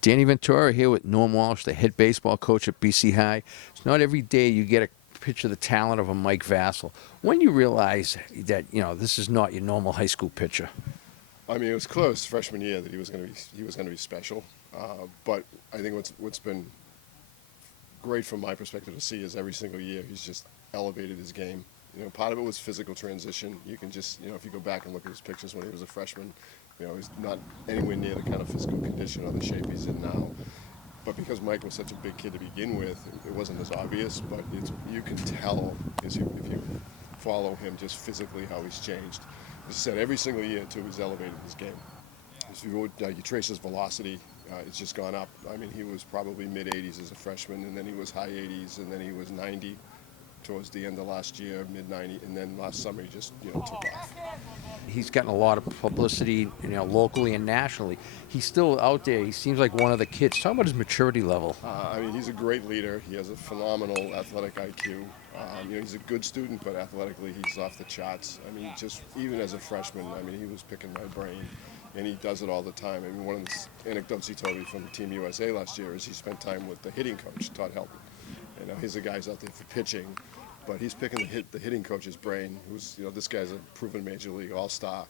Danny Ventura here with Norm Walsh, the head baseball coach at BC High. It's not every day you get a picture of the talent of a Mike Vasil. When you realize that this is not your normal high school pitcher? I mean, it was close freshman year that he was going to be special. But I think what's been great from my perspective to see is every single year he's just elevated his game. Part of it was physical transition. You can just, if you go back and look at his pictures when he was a freshman, he's not anywhere near the kind of physical condition or the shape he's in now. But because Mike was such a big kid to begin with, it wasn't as obvious, but you can tell if you follow him just physically how he's changed. As I said, every single year, too, he's elevated his game. If you trace his velocity, it's just gone up. I mean, he was probably mid-80s as a freshman, and then he was high 80s, and then he was 90 towards the end of last year, mid-90, and then last summer he just, took off. He's gotten a lot of publicity, locally and nationally. He's still out there. He seems like one of the kids. Talk about his maturity level. I mean, he's a great leader. He has a phenomenal athletic IQ. He's a good student, but athletically he's off the charts. I mean, just even as a freshman, I mean, he was picking my brain, and he does it all the time. I mean, one of the anecdotes he told me from Team USA last year is he spent time with the hitting coach, Todd Helton. He's the guy's out there for pitching, but he's picking the hitting coach's brain. Who's this guy's a proven major league all-star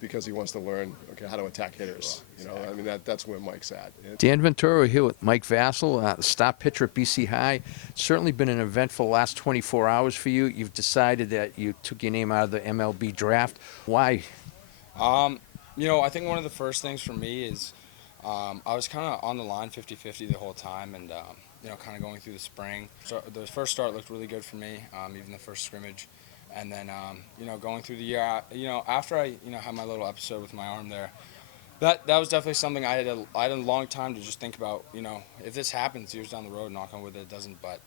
because he wants to learn how to attack hitters. I mean that's where Mike's at. Dan Ventura here with Mike Vasil, the star pitcher at BC High. It's certainly been an eventful last 24 hours for you. You've decided that you took your name out of the MLB draft. Why? I think one of the first things for me is I was kind of on the line 50-50 the whole time, and kind of going through the spring. So the first start looked really good for me, even the first scrimmage. And then, going through the year, after I, had my little episode with my arm there, that was definitely something I had a long time to just think about, if this happens years down the road, knock on wood that it doesn't, but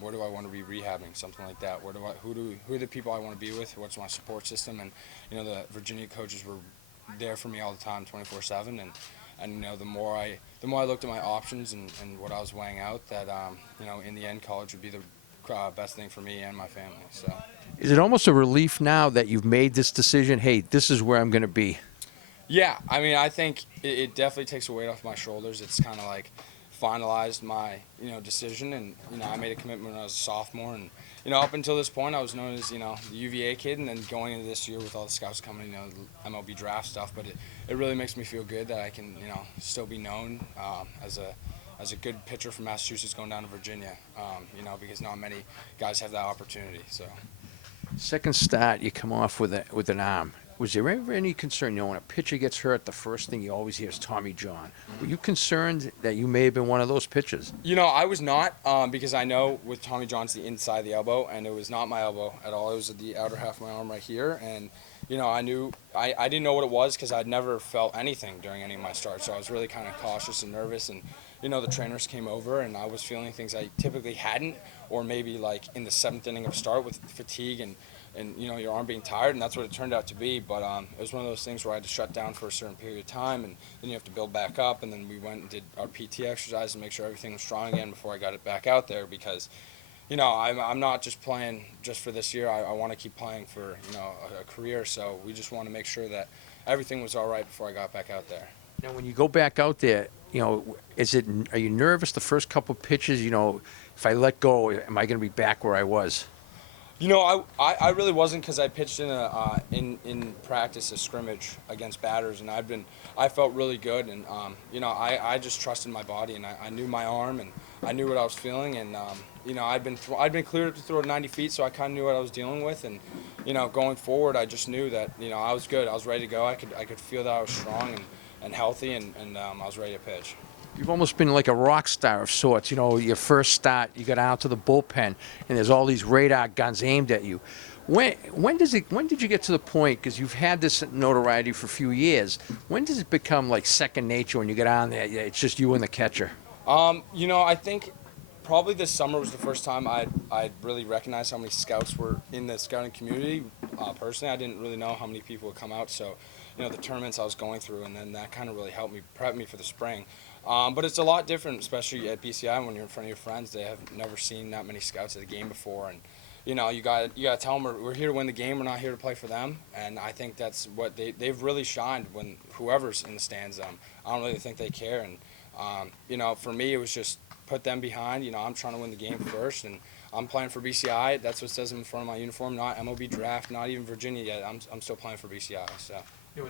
where do I want to be rehabbing, something like that? Who are the people I want to be with? What's my support system? And, the Virginia coaches were there for me all the time, 24/7, and the more I looked at my options and what I was weighing out, that in the end, college would be the best thing for me and my family. So, is it almost a relief now that you've made this decision? Hey, this is where I'm going to be. Yeah, I mean, I think it definitely takes a weight off my shoulders. It's kind of like finalized my decision, and I made a commitment when I was a sophomore, and up until this point I was known as the UVA kid, and then going into this year with all the scouts coming, MLB draft stuff, but it really makes me feel good that I can still be known as a good pitcher from Massachusetts going down to Virginia, because not many guys have that opportunity. So second start, you come off with an arm. Was there ever any concern, when a pitcher gets hurt, the first thing you always hear is Tommy John? Were you concerned that you may have been one of those pitchers? I was not, because I know with Tommy John's the inside of the elbow, and it was not my elbow at all. It was the outer half of my arm right here, and I knew I didn't know what it was because I'd never felt anything during any of my starts, so I was really kind of cautious and nervous, and the trainers came over, and I was feeling things I typically hadn't, or maybe like in the seventh inning of start with fatigue and your arm being tired, and that's what it turned out to be. But it was one of those things where I had to shut down for a certain period of time, and then you have to build back up, and then we went and did our PT exercise to make sure everything was strong again before I got it back out there, because I'm not just playing just for this year. I want to keep playing for a career, so we just want to make sure that everything was all right before I got back out there. Now, when you go back out there, are you nervous the first couple of pitches? If I let go, am I going to be back where I was? I really wasn't, because I pitched in practice a scrimmage against batters, and I felt really good, and I just trusted my body, and I knew my arm, and I knew what I was feeling, and I'd been cleared to throw 90 feet, so I kind of knew what I was dealing with, and going forward, I just knew that I was good, I was ready to go, I could feel that I was strong and healthy, and I was ready to pitch. You've almost been like a rock star of sorts. Your first start, you got out to the bullpen, and there's all these radar guns aimed at you. When did you get to the point, because you've had this notoriety for a few years, when does it become like second nature when you get on there, it's just you and the catcher? I think probably this summer was the first time I'd really recognized how many scouts were in the scouting community. Personally, I didn't really know how many people would come out, so the tournaments I was going through, and then that kind of really helped me prep me for the spring. But it's a lot different, especially at BCI, when you're in front of your friends. They have never seen that many scouts at a game before, and you got to tell them we're here to win the game. We're not here to play for them. And I think that's what they've really shined when whoever's in the stands. I don't really think they care, and You know, for me, it was just put them behind. You know, I'm trying to win the game first, and I'm playing for BCI. That's what says in front of my uniform, not MLB draft, not even Virginia yet. I'm still playing for BCI. So.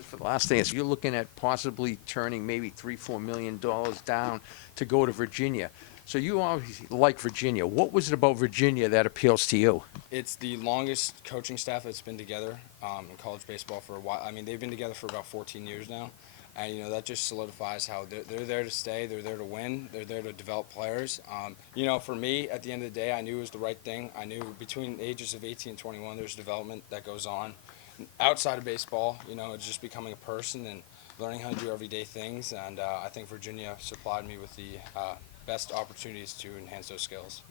For the last thing is you're looking at possibly turning maybe $3-4 million down to go to Virginia. So you obviously like Virginia. What was it about Virginia that appeals to you? It's the longest coaching staff that's been together in college baseball for a while. I mean, they've been together for about 14 years now. And, you know, that just solidifies how they're there to stay. They're there to win. They're there to develop players. You know, for me, at the end of the day, I knew it was the right thing. I knew between the ages of 18 and 21, there's development that goes on. Outside of baseball, you know, it's just becoming a person and learning how to do everyday things. And I think Virginia supplied me with the best opportunities to enhance those skills.